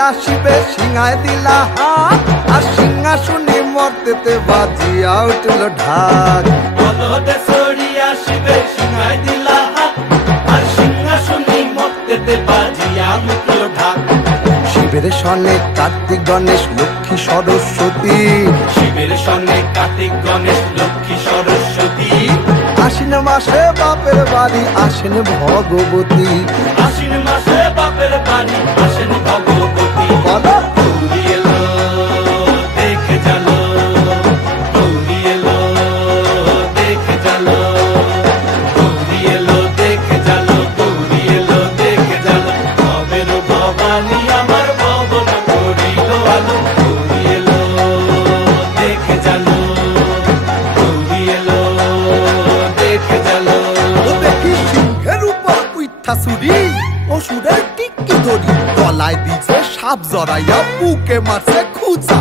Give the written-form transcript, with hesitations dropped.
আসিবে সিংহায় দিলা হাত আর সিংহাসনে মর্তেতে বাজিয়া উঠল ঢাক বলদে সরি আসিবে সিংহায় দিলা হাত আর সিংহাসনে মর্তেতে বাজিয়া উঠল ঢাক শিবের সনে কার্তিক গণেশ লক্ষ্মী সরস্বতী শিবের সনে কার্তিক গণেশ লক্ষ্মী সরস্বতী আশ্বিন মাসে বাপের বাড়ি আসেন ভগবতী আশ্বিন মাসে বাপের বাড়ি আসেন ভগবতী বলো গৌরী এলো দেখে চলো গৌরী এলো দেখে চলো গৌরী এলো দেখে চলো গৌরী এলো দেখে চলো ভবের ভবানী আমার ভবন করিল আলো গৌরী এলো দেখে চলো গৌরী এলো দেখে চলো দেখি সিংহের উপর উইঠা চুরি অসুরের টিকি ধরি গলায় দিছে সাপ জড়াইয়া বুকে মারছে খুঁজা